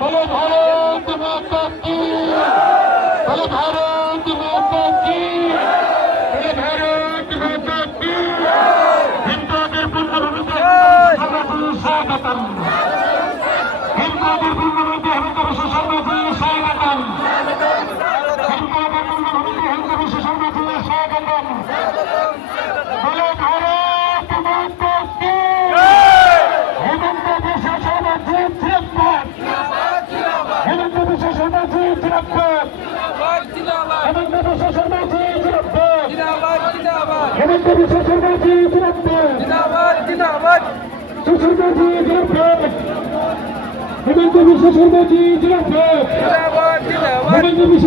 বলো ভারত মাতা কি, বলো ভারত মাতা কি, বলো ভারত মাতা কি। হিন্দুদের পূর্ণভূমিতে স্বাগতম, হিন্দুদের পূর্ণভূমিতে হিন্দু বিশেষণবাদী স্বাগতম, হিন্দুদের পূর্ণভূমিতে হিন্দু বিশেষণবাদী স্বাগতম। বলো ভারত মাতা কি, হিন্দু বিশেষণবাদী জিন্দাবাদ, হিন্দু বিশেষণবাদী জিন্দাবাদ, হিন্দু বিশেষণবাদী জিন্দাবাদ, হিন্দু বিশেষণবাদী জিন্দাবাদ, সুশীলবাদী জিন্দাবাদ, হিন্দু বিশেষণবাদী জিন্দাবাদ, হিন্দু বিশেষ